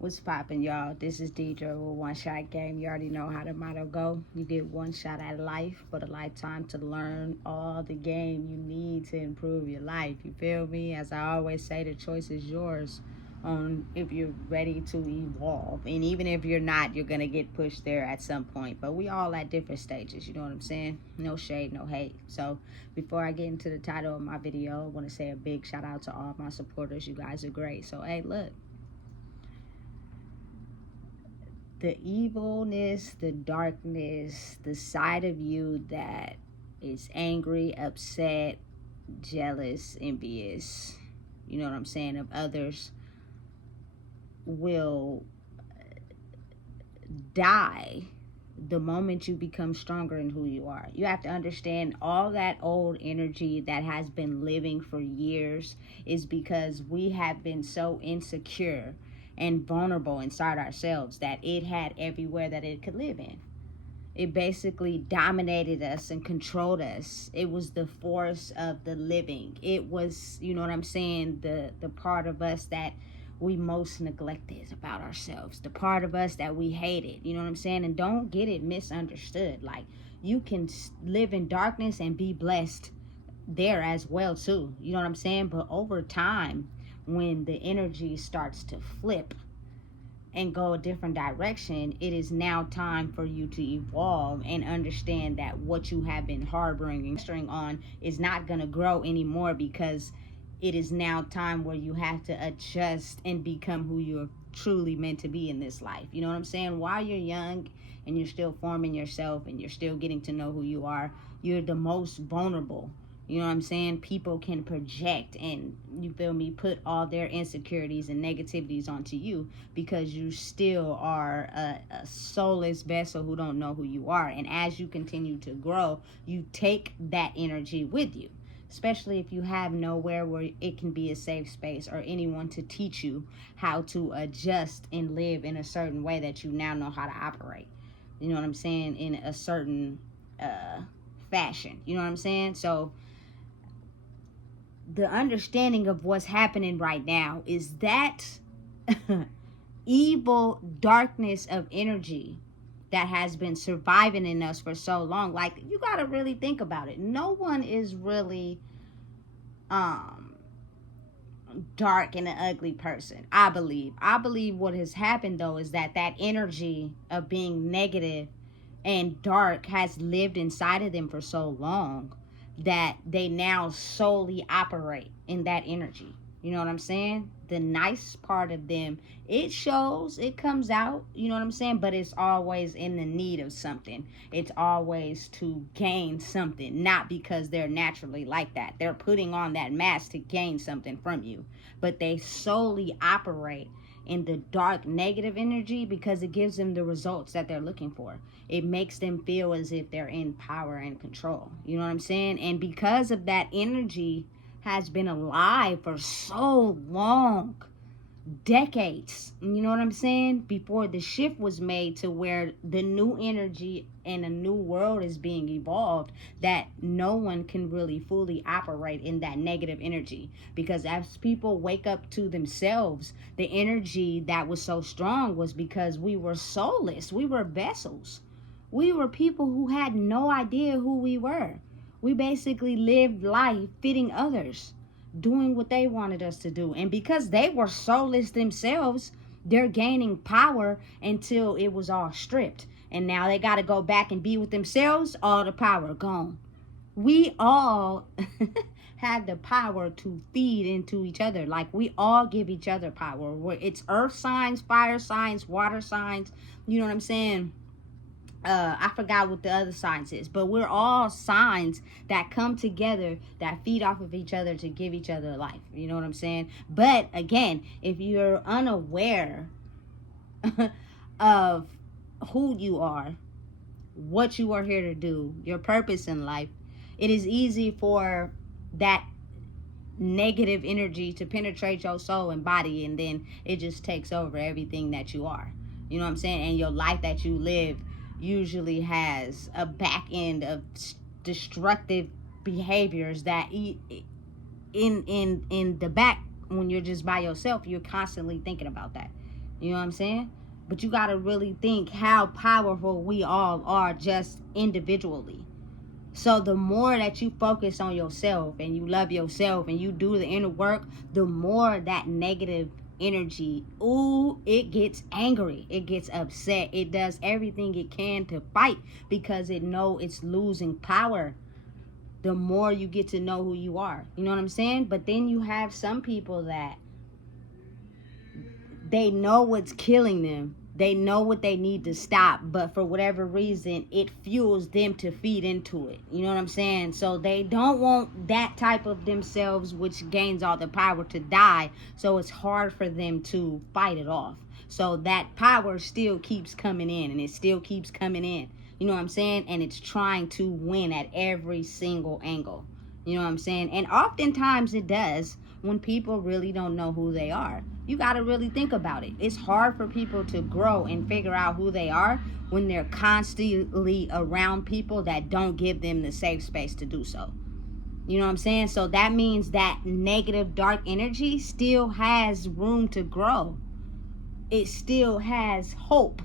What's poppin', y'all? This is Deidre with One Shot Game. You already know how the motto go. You get one shot at life, but a lifetime to learn all the game you need to improve your life. You feel me? As I always say, the choice is yours on if you're ready to evolve. And even if you're not, you're going to get pushed there at some point. But we all at different stages. You know what I'm saying? No shade, no hate. So before I get into the title of my video, I want to say a big shout out to all my supporters. You guys are great. So, hey, look. The evilness, the darkness, the side of you that is angry, upset, jealous, envious, you know what I'm saying, of others will die the moment you become stronger in who you are. You have to understand all that old energy that has been living for years is because we have been so insecure and vulnerable inside ourselves that it had everywhere that it could live in. It basically dominated us and controlled us. It was the force of the living. It was, you know what I'm saying, the part of us that we most neglected about ourselves, the part of us that we hated, you know what I'm saying? And don't get it misunderstood. Like, you can live in darkness and be blessed there as well too, you know what I'm saying? But over time, when the energy starts to flip and go a different direction, it is now time for you to evolve and understand that what you have been harboring and string on is not going to grow anymore, because it is now time where you have to adjust and become who you're truly meant to be in this life. You know what I'm saying? While you're young and you're still forming yourself and you're still getting to know who you are, you're the most vulnerable. You know what I'm saying? People can project and, you feel me, put all their insecurities and negativities onto you because you still are a soulless vessel who don't know who you are. And as you continue to grow, you take that energy with you, especially if you have nowhere where it can be a safe space or anyone to teach you how to adjust and live in a certain way that you now know how to operate. You know what I'm saying? In a certain fashion. You know what I'm saying? So the understanding of what's happening right now is that evil darkness of energy that has been surviving in us for so long. Like, you got to really think about it. No one is really dark and an ugly person. I believe what has happened though is that energy of being negative and dark has lived inside of them for so long that they now solely operate in that energy. You know what I'm saying? The nice part of them, it shows, it comes out, you know what I'm saying? But it's always in the need of something. It's always to gain something, not because they're naturally like that. They're putting on that mask to gain something from you. But they solely operate in the dark negative energy because it gives them the results that they're looking for. It makes them feel as if they're in power and control. You know what I'm saying? And because of that energy has been alive for so long, decades, you know what I'm saying, before the shift was made to where the new energy and a new world is being evolved, that no one can really fully operate in that negative energy. Because as people wake up to themselves, the energy that was so strong was because we were soulless, we were vessels, we were people who had no idea who we were. We basically lived life fitting others, doing what they wanted us to do. And because they were soulless themselves, they're gaining power until it was all stripped. And now they got to go back and be with themselves. All the power gone. We all have the power to feed into each other. Like, we all give each other power. It's earth signs, fire signs, water signs. You know what I'm saying? I forgot what the other signs is, but we're all signs that come together that feed off of each other to give each other life. You know what I'm saying? But again, if you're unaware of who you are, what you are here to do, your purpose in life, it is easy for that negative energy to penetrate your soul and body, and then it just takes over everything that you are. You know what I'm saying? And your life that you live usually has a back end of destructive behaviors that in the back, when you're just by yourself, you're constantly thinking about that. You know what I'm saying? But you got to really think how powerful we all are just individually. So the more that you focus on yourself and you love yourself and you do the inner work, the more that negative energy, ooh, it gets angry, it gets upset, it does everything it can to fight because it know it's losing power. The more you get to know who you are, you know what I'm saying? But then you have some people that they know what's killing them. They know what they need to stop, but for whatever reason, it fuels them to feed into it. You know what I'm saying? So they don't want that type of themselves, which gains all the power, to die. So it's hard for them to fight it off. So that power still keeps coming in, and it still keeps coming in. You know what I'm saying? And it's trying to win at every single angle. You know what I'm saying? And oftentimes it does when people really don't know who they are. You got to really think about it. It's hard for people to grow and figure out who they are when they're constantly around people that don't give them the safe space to do so. You know what I'm saying? So that means that negative, dark energy still has room to grow. It still has hope.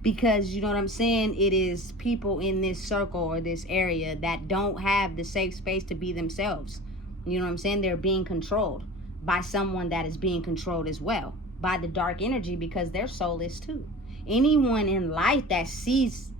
Because, you know what I'm saying, it is people in this circle or this area that don't have the safe space to be themselves. You know what I'm saying? They're being controlled by someone that is being controlled as well by the dark energy, because they're soulless too. Anyone in life that sees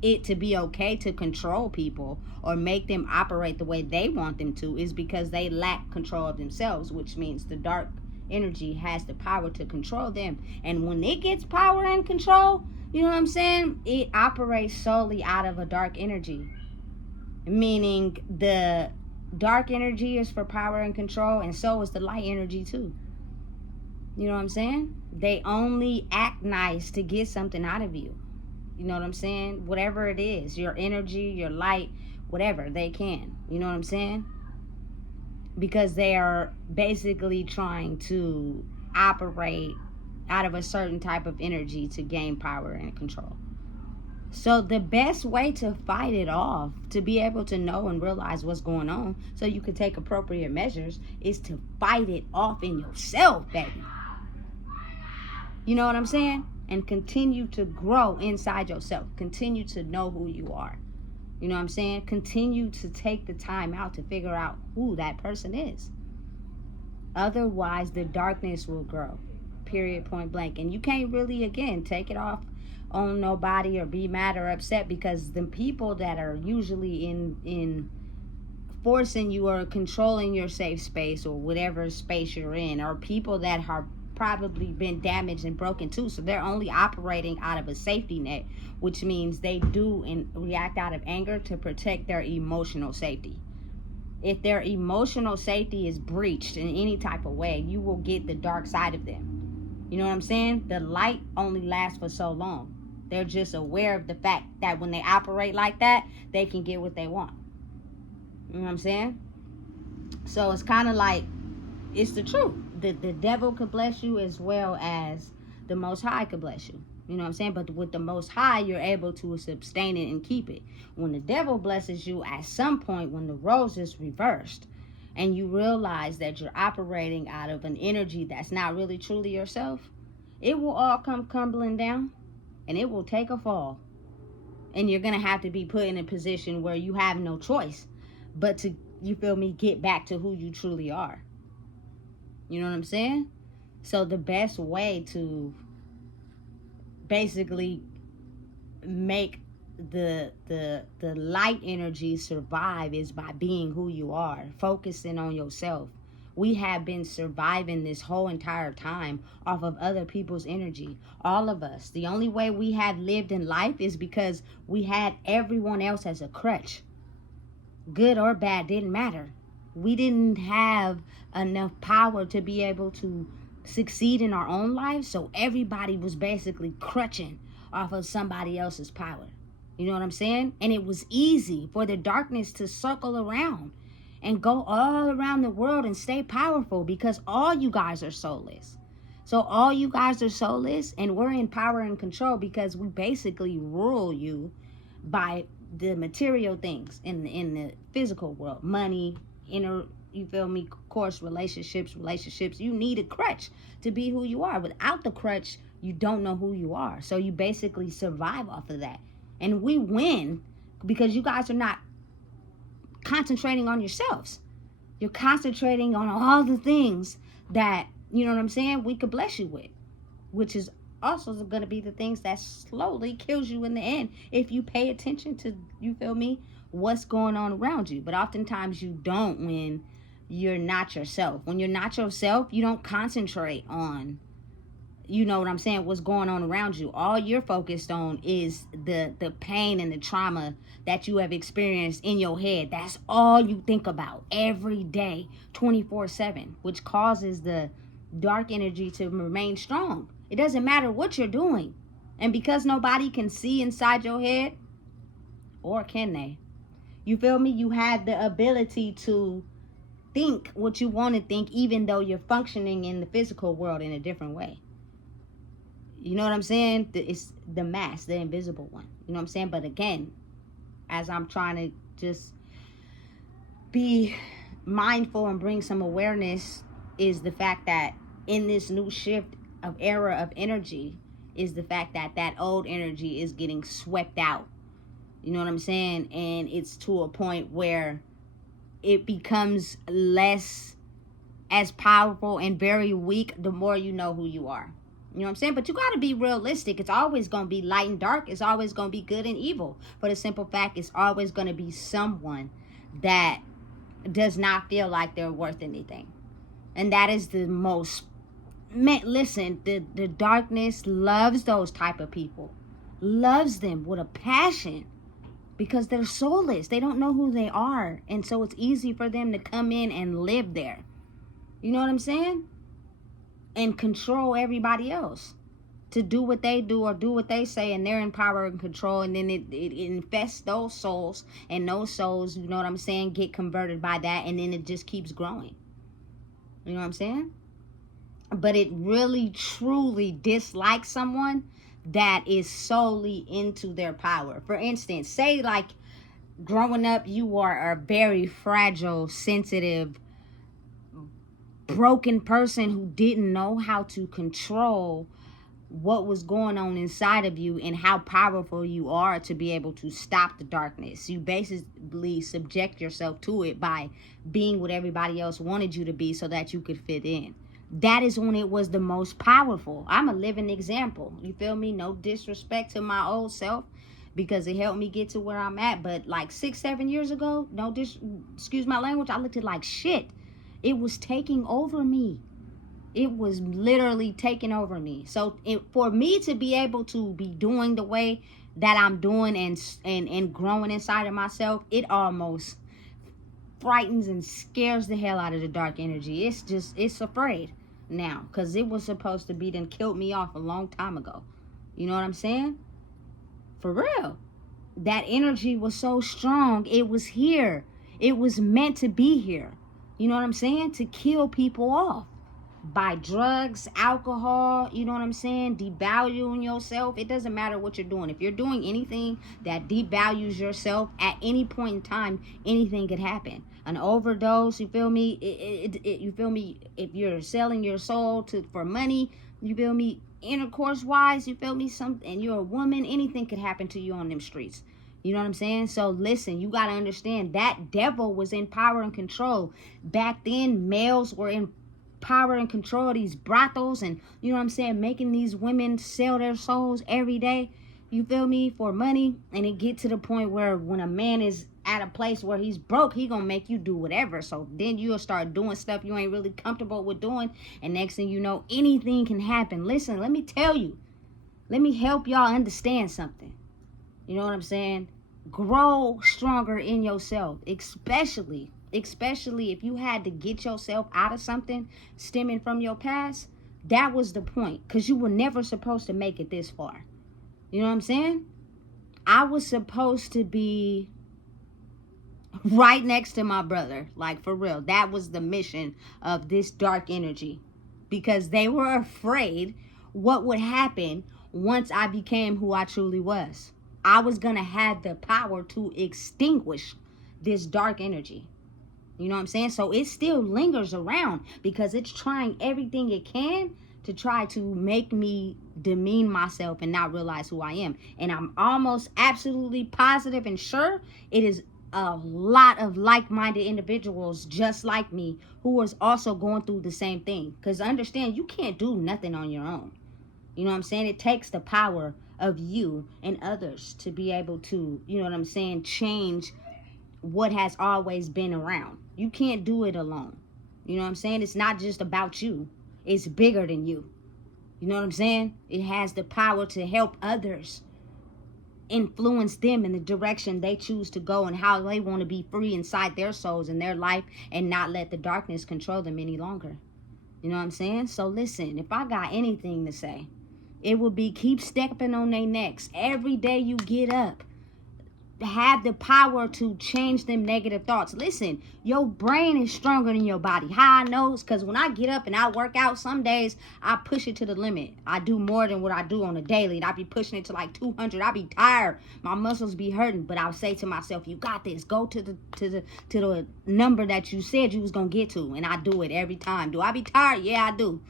it to be okay to control people or make them operate the way they want them to is because they lack control of themselves, which means the dark energy has the power to control them. And when it gets power and control, you know what I'm saying, it operates solely out of a dark energy. Meaning the dark energy is for power and control, and so is the light energy too. You know what I'm saying? They only act nice to get something out of you. You know what I'm saying? Whatever it is, your energy, your light, whatever, they can. You know what I'm saying? Because they are basically trying to operate out of a certain type of energy to gain power and control. So the best way to fight it off, to be able to know and realize what's going on so you can take appropriate measures, is to fight it off in yourself, baby. You know what I'm saying? And continue to grow inside yourself. Continue to know who you are. You know what I'm saying? Continue to take the time out to figure out who that person is. Otherwise, the darkness will grow. Period, point blank. And you can't really, again, take it off on nobody or be mad or upset, because the people that are usually in forcing you or controlling your safe space or whatever space you're in are people that have probably been damaged and broken too. So they're only operating out of a safety net, which means they do and react out of anger to protect their emotional safety. If their emotional safety is breached in any type of way, you will get the dark side of them. You know what I'm saying? The light only lasts for so long. They're just aware of the fact that when they operate like that, they can get what they want. You know what I'm saying? So it's kind of like, it's the truth. The devil could bless you as well as the Most High could bless you. You know what I'm saying? But with the Most High, you're able to sustain it and keep it. When the devil blesses you, at some point, when the roles is reversed, and you realize that you're operating out of an energy that's not really truly yourself, it will all come crumbling down, and it will take a fall. And you're going to have to be put in a position where you have no choice but to, you feel me, get back to who you truly are. You know what I'm saying? So the best way to basically make the light energy survive is by being who you are, focusing on yourself. We have been surviving this whole entire time off of other people's energy. All of us. The only way we have lived in life is because we had everyone else as a crutch. Good or bad, didn't matter. We didn't have enough power to be able to succeed in our own lives, so everybody was basically crutching off of somebody else's power. You know what I'm saying? And it was easy for the darkness to circle around and go all around the world and stay powerful, because all you guys are soulless. So all you guys are soulless, and we're in power and control because we basically rule you by the material things in the physical world. Money, inner, you feel me, of course, relationships. You need a crutch to be who you are. Without the crutch, you don't know who you are. So you basically survive off of that. And we win because you guys are not concentrating on yourselves. You're concentrating on all the things that, you know what I'm saying, we could bless you with, which is also going to be the things that slowly kills you in the end if you pay attention to, you feel me, what's going on around you. But oftentimes you don't when you're not yourself. When you're not yourself, you don't concentrate on, you know what I'm saying, what's going on around you. All you're focused on is the pain and the trauma that you have experienced in your head. That's all you think about every day, 24/7, which causes the dark energy to remain strong. It doesn't matter what you're doing. And because nobody can see inside your head, or can they? You feel me? You have the ability to think what you want to think, even though you're functioning in the physical world in a different way. You know what I'm saying? It's the mask, the invisible one. You know what I'm saying? But again, as I'm trying to just be mindful and bring some awareness, is the fact that in this new shift of era of energy, is the fact that that old energy is getting swept out. You know what I'm saying? And it's to a point where it becomes less as powerful and very weak the more you know who you are. You know what I'm saying? But you got to be realistic. It's always going to be light and dark. It's always going to be good and evil. For the simple fact, it's always going to be someone that does not feel like they're worth anything. And that is the most... Man, listen, the darkness loves those type of people. Loves them with a passion. Because they're soulless. They don't know who they are. And so it's easy for them to come in and live there. You know what I'm saying? And control everybody else to do what they do or do what they say, and they're in power and control, and then it infests those souls, and those souls, you know what I'm saying, get converted by that, and then it just keeps growing. You know what I'm saying? But it really truly dislikes someone that is solely into their power. For instance, say like growing up you are a very fragile, sensitive, broken person who didn't know how to control what was going on inside of you and how powerful you are to be able to stop the darkness. You basically subject yourself to it by being what everybody else wanted you to be so that you could fit in. That is when it was the most powerful. I'm a living example. You feel me? No disrespect to my old self, because it helped me get to where I'm at. But like 6-7 years ago, excuse my language, I looked at like shit. It was taking over me. It was literally taking over me. So for me to be able to be doing the way that I'm doing and growing inside of myself, it almost frightens and scares the hell out of the dark energy. It's afraid now, because it was supposed to be done killed me off a long time ago. You know what I'm saying? For real. That energy was so strong. It was here. It was meant to be here. You know what I'm saying? To kill people off by drugs, alcohol, you know what I'm saying? Devaluing yourself. It doesn't matter what you're doing. If you're doing anything that devalues yourself, at any point in time, anything could happen. An overdose, you feel me? You feel me? If you're selling your soul for money, you feel me? Intercourse wise, you feel me? And you're a woman, anything could happen to you on them streets. You know what I'm saying? So listen, you got to understand that devil was in power and control. Back then, males were in power and control of these brothels, and you know what I'm saying, making these women sell their souls every day, you feel me, for money. And it get to the point where when a man is at a place where he's broke, he gonna make you do whatever. So then you'll start doing stuff you ain't really comfortable with doing, and next thing you know, anything can happen. Listen, let me tell you, let me help y'all understand something. You know what I'm saying? Grow stronger in yourself, especially if you had to get yourself out of something stemming from your past. That was the point, because you were never supposed to make it this far. You know what I'm saying? I was supposed to be right next to my brother, like for real. That was the mission of this dark energy, because they were afraid what would happen once I became who I truly was. I was gonna have the power to extinguish this dark energy. You know what I'm saying? So it still lingers around because it's trying everything it can to try to make me demean myself and not realize who I am. And I'm almost absolutely positive and sure it is a lot of like-minded individuals just like me who is also going through the same thing. Because understand, you can't do nothing on your own. You know what I'm saying? It takes the power of you and others to be able to, you know what I'm saying, change what has always been around. You can't do it alone. You know what I'm saying? It's not just about you. It's bigger than you. You know what I'm saying? It has the power to help others, influence them in the direction they choose to go and how they want to be free inside their souls and their life and not let the darkness control them any longer. You know what I'm saying? So listen, if I got anything to say, it would be keep stepping on their necks. Every day you get up, have the power to change them negative thoughts. Listen, your brain is stronger than your body. How I know is because when I get up and I work out, some days I push it to the limit. I do more than what I do on a daily. And I be pushing it to like 200. I be tired. My muscles be hurting. But I'll say to myself, you got this. Go to the number that you said you was going to get to. And I do it every time. Do I be tired? Yeah, I do.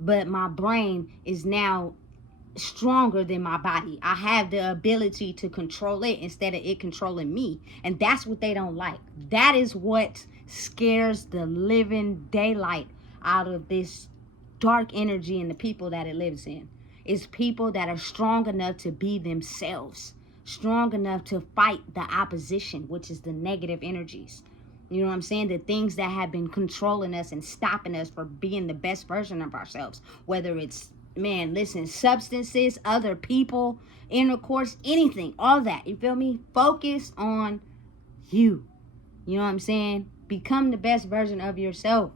But my brain is now stronger than my body. I have the ability to control it instead of it controlling me. And that's what they don't like. That is what scares the living daylight out of this dark energy and the people that it lives in. It's people that are strong enough to be themselves, strong enough to fight the opposition, which is the negative energies. You know what I'm saying? The things that have been controlling us and stopping us from being the best version of ourselves, whether it's, man, listen, substances, other people, intercourse, anything, all that. You feel me? Focus on you. You know what I'm saying? Become the best version of yourself.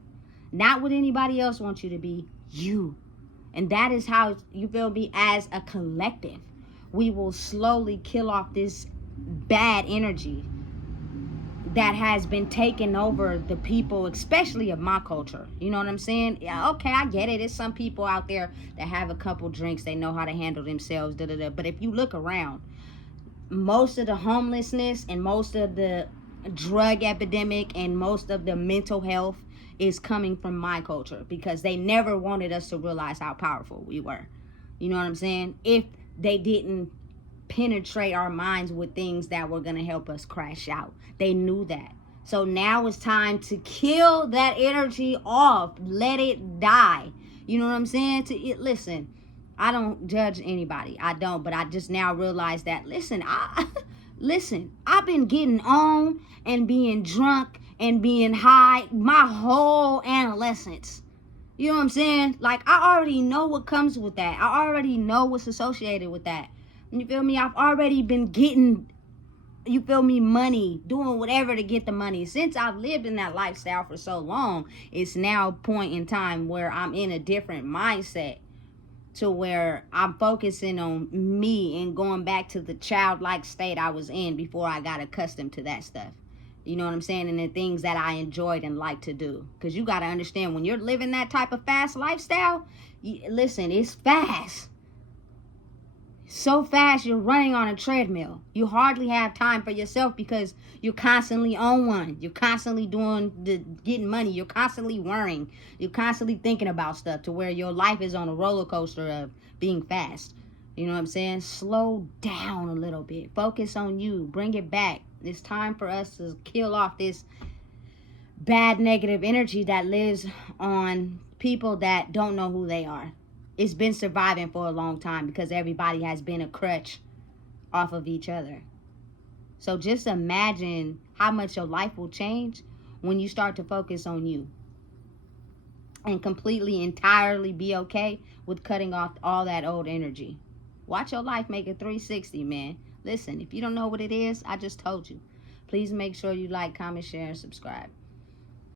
Not what anybody else wants you to be. You. And that is how, you feel me, as a collective, we will slowly kill off this bad energy that has been taking over the people, especially of my culture. You know what I'm saying? Yeah, okay, I get it. There's some people out there that have a couple drinks, they know how to handle themselves, But if you look around, most of the homelessness and most of the drug epidemic and most of the mental health is coming from my culture, because they never wanted us to realize how powerful we were. You know what I'm saying? If they didn't penetrate our minds with things that were going to help us crash out. They knew that. So now it's time to kill that energy off. Let it die. You know what I'm saying? Listen, I don't judge anybody. I don't. But I just now realize that, listen, I've been getting on and being drunk and being high my whole adolescence. You know what I'm saying? Like, I already know what comes with that. I already know what's associated with that. You feel me? I've already been getting, you feel me, money, doing whatever to get the money. Since I've lived in that lifestyle for so long, it's now a point in time where I'm in a different mindset, to where I'm focusing on me and going back to the childlike state I was in before I got accustomed to that stuff. You know what I'm saying? And the things that I enjoyed and liked to do. Because you got to understand, when you're living that type of fast lifestyle, listen, it's fast. So fast, you're running on a treadmill. You hardly have time for yourself because you're constantly on one. You're constantly getting money. You're constantly worrying. You're constantly thinking about stuff, to where your life is on a roller coaster of being fast. You know what I'm saying? Slow down a little bit. Focus on you. Bring it back. It's time for us to kill off this bad negative energy that lives on people that don't know who they are. It's been surviving for a long time because everybody has been a crutch off of each other. So just imagine how much your life will change when you start to focus on you and completely, entirely be okay with cutting off all that old energy. Watch your life make a 360, man. Listen, if you don't know what it is, I just told you. Please make sure you like, comment, share, and subscribe.